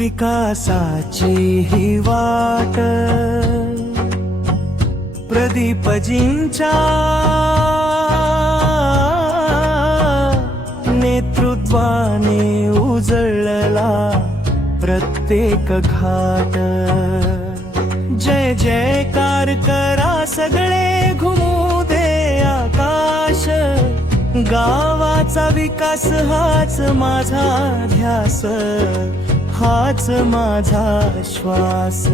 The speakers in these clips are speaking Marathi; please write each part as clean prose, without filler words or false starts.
विकासाची ही वाट प्रदीपजींच्या नेतृत्वाने उजळला प्रत्येक घाट। जय जयकार करा सगळे घुमू दे आकाश, गावाचा विकास हाच माझा ध्यास, हाच माझा श्वास।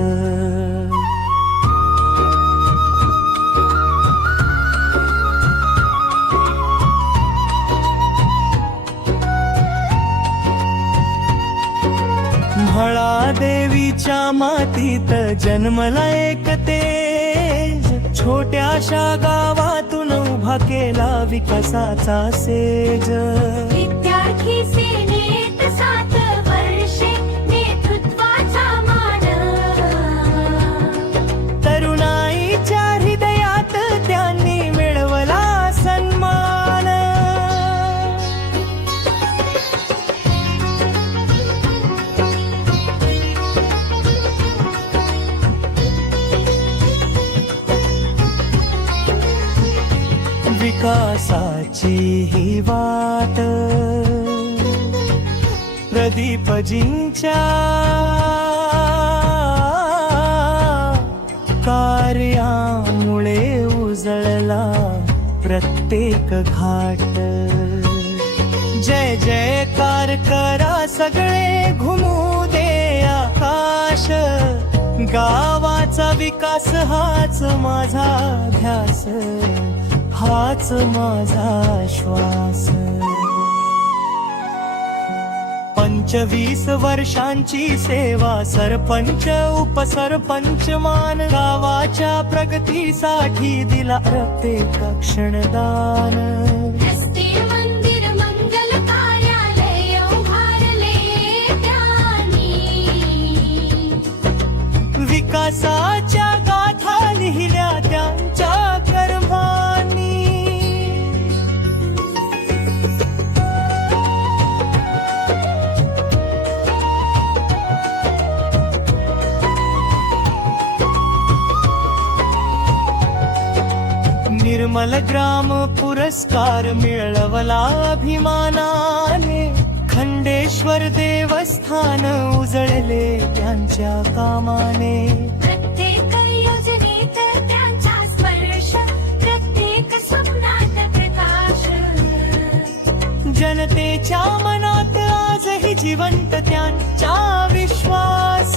म्हाळा देवीच्या मातीत जन्मला एक तेज, छोट्याशा गावातून उभा केला विकासाचा सेज। विद्यार्थी सेनेत 7 वर्षे नेतृत्वाचा मान, तरुणाईच्या हृदयात त्यांनी मिळवला सन्मान। विकासाची ही वाट प्रदीपजींच्या कार्यामुळे उजळला प्रत्येक घाट। जय जयकार करा सगळे घुमू दे आकाश, गावाचा विकास हाच माझा ध्यास, हाच माझा श्वास। 25 वर्षांची सेवा, सरपंच उपसरपंच मान, गावाच्या प्रगतीसाठी दिला प्रत्येक क्षणदान। रस्ते मंदिर मंगल कार्यालय उभारले त्यांनी, विकासाच्या गाथा लिहिल्या त्यांच्या कर्मांनी। निर्मल ग्राम पुरस्कार मिळवला अभिमानाने, खंडेश्वर देवस्थान उजळले त्यांच्या कामाने। प्रत्येक योजनेत त्यांचा स्पर्श, प्रत्येक स्वप्नात प्रकाश, जनतेच्या मनात आजही जिवंत त्यांचा विश्वास।